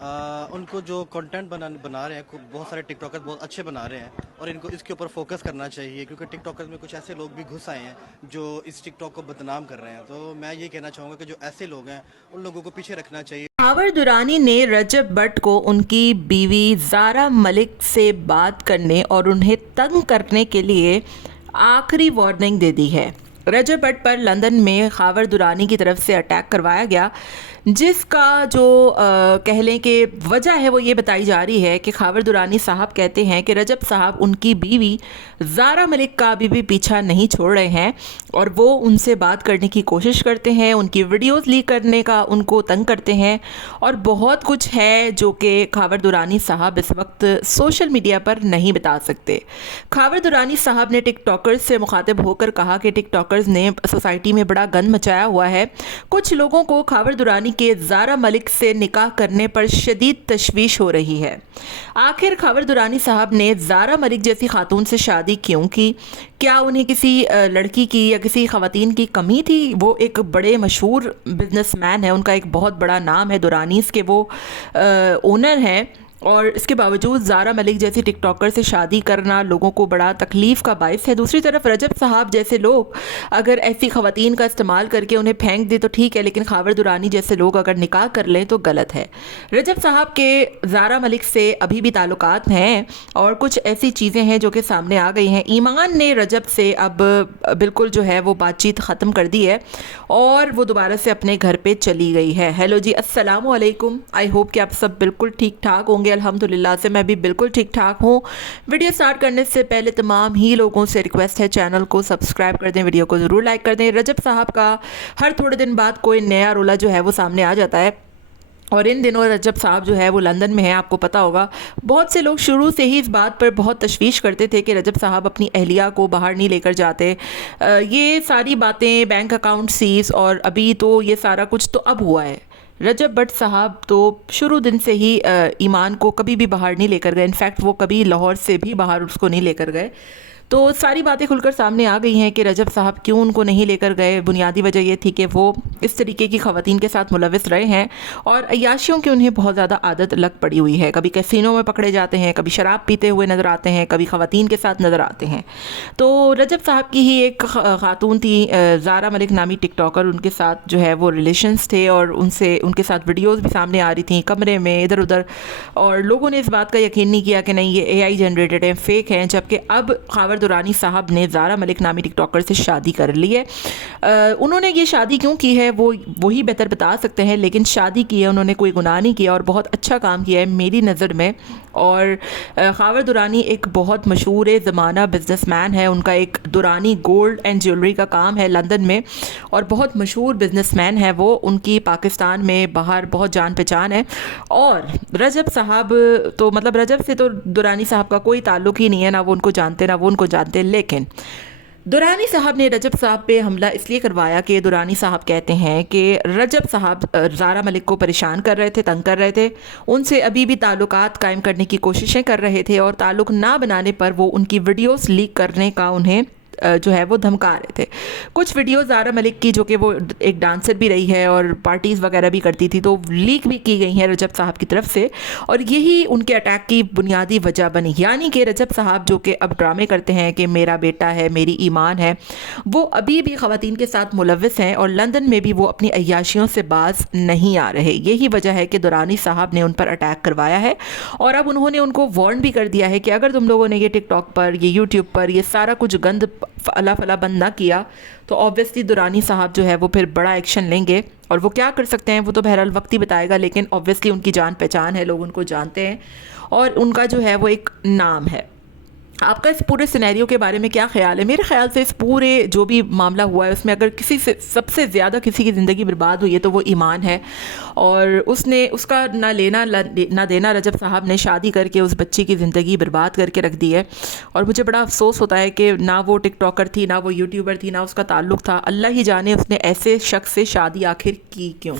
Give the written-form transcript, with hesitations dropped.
ان کو جو کنٹینٹ بنا رہے ہیں بہت سارے ٹک ٹاکر بہت اچھے بنا رہے ہیں اور ان کو اس کے اوپر فوکس کرنا چاہیے، کیونکہ ٹک ٹاکر میں کچھ ایسے لوگ بھی گھس آئے ہیں جو اس ٹک ٹاک کو بدنام کر رہے ہیں. تو میں یہ کہنا چاہوں گا کہ جو ایسے لوگ ہیں ان لوگوں کو پیچھے رکھنا چاہیے. خاور درانی نے رجب بٹ کو ان کی بیوی زارا ملک سے بات کرنے اور انہیں تنگ کرنے کے لیے آخری وارننگ دے دی ہے. رجب بٹ پر لندن میں خاور درانی کی طرف سے اٹیک کروایا گیا، جس کا جو کہہ لیں کہ وجہ ہے وہ یہ بتائی جا رہی ہے کہ خاور درانی صاحب کہتے ہیں کہ رجب صاحب ان کی بیوی زارا ملک کا ابھی بھی پیچھا نہیں چھوڑ رہے ہیں اور وہ ان سے بات کرنے کی کوشش کرتے ہیں، ان کی ویڈیوز لیک کرنے کا ان کو تنگ کرتے ہیں اور بہت کچھ ہے جو کہ خاور درانی صاحب اس وقت سوشل میڈیا پر نہیں بتا سکتے. خاور درانی صاحب نے ٹک ٹاکرز سے مخاطب ہو کر کہا کہ ٹک ٹاکرز نے سوسائٹی میں بڑا گند مچایا ہوا ہے. کچھ لوگوں کو خاور درانی کے زارا ملک سے نکاح کرنے پر شدید تشویش ہو رہی ہے. آخر خاور درانی صاحب نے زارا ملک جیسی خاتون سے شادی کیوں کی؟ کیا انہیں کسی لڑکی کی یا کسی خواتین کی کمی تھی؟ وہ ایک بڑے مشہور بزنس مین ہے، ان کا ایک بہت بڑا نام ہے، دورانیز کے وہ اونر ہیں، اور اس کے باوجود زارا ملک جیسی ٹک ٹاکر سے شادی کرنا لوگوں کو بڑا تکلیف کا باعث ہے. دوسری طرف رجب صاحب جیسے لوگ اگر ایسی خواتین کا استعمال کر کے انہیں پھینک دے تو ٹھیک ہے، لیکن خاور درانی جیسے لوگ اگر نکاح کر لیں تو غلط ہے. رجب صاحب کے زارا ملک سے ابھی بھی تعلقات ہیں اور کچھ ایسی چیزیں ہیں جو کہ سامنے آ گئی ہیں. ایمان نے رجب سے اب بالکل جو ہے وہ بات چیت ختم کر دی ہے اور وہ دوبارہ سے اپنے گھر پہ چلی گئی ہے. ہیلو جی، السلام علیکم. آئی ہوپ کہ آپ سب بالکل ٹھیک ٹھاک ہوں گے. الحمدللہ سے میں بھی بالکل ٹھیک ٹھاک ہوں. ویڈیو سٹارٹ کرنے سے پہلے تمام ہی لوگوں سے ریکویسٹ ہے چینل کو سبسکرائب کر دیں، ویڈیو کو ضرور لائک کر دیں. رجب صاحب کا ہر تھوڑے دن بعد کوئی نیا رولا جو ہے وہ سامنے آ جاتا ہے اور ان دنوں رجب صاحب جو ہے وہ لندن میں ہیں. آپ کو پتا ہوگا بہت سے لوگ شروع سے ہی اس بات پر بہت تشویش کرتے تھے کہ رجب صاحب اپنی اہلیہ کو باہر نہیں لے کر جاتے. یہ ساری باتیں، بینک اکاؤنٹ سیز، اور ابھی تو یہ سارا کچھ تو اب ہوا ہے. رجب بٹ صاحب تو شروع دن سے ہی ایمان کو کبھی بھی باہر نہیں لے کر گئے. انفیکٹ وہ کبھی لاہور سے بھی باہر اس کو نہیں لے کر گئے. تو ساری باتیں کھل کر سامنے آ گئی ہیں کہ رجب صاحب کیوں ان کو نہیں لے کر گئے. بنیادی وجہ یہ تھی کہ وہ اس طریقے کی خواتین کے ساتھ ملوث رہے ہیں اور عیاشیوں کی انہیں بہت زیادہ عادت لگ پڑی ہوئی ہے. کبھی کیسینوں میں پکڑے جاتے ہیں، کبھی شراب پیتے ہوئے نظر آتے ہیں، کبھی خواتین کے ساتھ نظر آتے ہیں. تو رجب صاحب کی ہی ایک خاتون تھی زارا ملک نامی ٹک ٹاکر، ان کے ساتھ جو ہے وہ ریلیشنز تھے اور ان کے ساتھ ویڈیوز بھی سامنے آ رہی تھیں کمرے میں ادھر ادھر، اور لوگوں نے اس بات کا یقین نہیں کیا کہ نہیں یہ اے آئی جنریٹڈ ہیں، فیک ہیں. جبکہ اب خاور درانی صاحب نے زارا ملک نامی ٹک ٹاکر سے شادی کر لی ہے. انہوں نے یہ شادی کیوں کی ہے وہ وہی بہتر بتا سکتے ہیں، لیکن شادی کی ہے، انہوں نے کوئی گناہ نہیں کیا اور بہت اچھا کام کیا ہے میری نظر میں. اور خاور درانی ایک بہت مشہور زمانہ بزنس مین ہے. ان کا ایک درانی گولڈ اینڈ جیولری کا کام ہے لندن میں اور بہت مشہور بزنس مین ہے وہ. ان کی پاکستان میں باہر بہت جان پہچان ہے. اور رجب صاحب تو مطلب رجب سے تو درانی صاحب کا کوئی تعلق ہی نہیں ہے، نہ وہ ان کو جانتے نہ وہ ان کو جانتے. لیکن درانی صاحب نے رجب صاحب پہ حملہ اس لیے کروایا کہ درانی صاحب کہتے ہیں کہ رجب صاحب زارا ملک کو پریشان کر رہے تھے، تنگ کر رہے تھے، ان سے ابھی بھی تعلقات قائم کرنے کی کوششیں کر رہے تھے اور تعلق نہ بنانے پر وہ ان کی ویڈیوز لیک کرنے کا انہیں جو ہے وہ دھمکا رہے تھے. کچھ ویڈیوز زارا ملک کی جو کہ وہ ایک ڈانسر بھی رہی ہے اور پارٹیز وغیرہ بھی کرتی تھی تو لیک بھی کی گئی ہیں رجب صاحب کی طرف سے، اور یہی ان کے اٹیک کی بنیادی وجہ بنی. یعنی کہ رجب صاحب جو کہ اب ڈرامے کرتے ہیں کہ میرا بیٹا ہے، میری ایمان ہے، وہ ابھی بھی خواتین کے ساتھ ملوث ہیں اور لندن میں بھی وہ اپنی عیاشیوں سے باز نہیں آ رہے. یہی وجہ ہے کہ درانی صاحب نے ان پر اٹیک کروایا ہے اور اب انہوں نے ان کو وارن بھی کر دیا ہے کہ اگر تم لوگوں نے یہ ٹک ٹاک پر، یہ یوٹیوب پر یہ سارا کچھ گند فلا بند نہ کیا تو آبویسلی درانی صاحب جو ہے وہ پھر بڑا ایکشن لیں گے. اور وہ کیا کر سکتے ہیں وہ تو بہرحال وقت ہی بتائے گا، لیکن آبویسلی ان کی جان پہچان ہے، لوگ ان کو جانتے ہیں اور ان کا جو ہے وہ ایک نام ہے. آپ کا اس پورے سینیریو کے بارے میں کیا خیال ہے؟ میرے خیال سے اس پورے جو بھی معاملہ ہوا ہے اس میں اگر کسی سے سب سے زیادہ کسی کی زندگی برباد ہوئی ہے تو وہ ایمان ہے، اور اس کا نہ لینا نہ دینا. رجب صاحب نے شادی کر کے اس بچی کی زندگی برباد کر کے رکھ دی ہے اور مجھے بڑا افسوس ہوتا ہے کہ نہ وہ ٹک ٹاکر تھی، نہ وہ یوٹیوبر تھی، نہ اس کا تعلق تھا. اللہ ہی جانے اس نے ایسے شخص سے شادی آخر کی کیوں.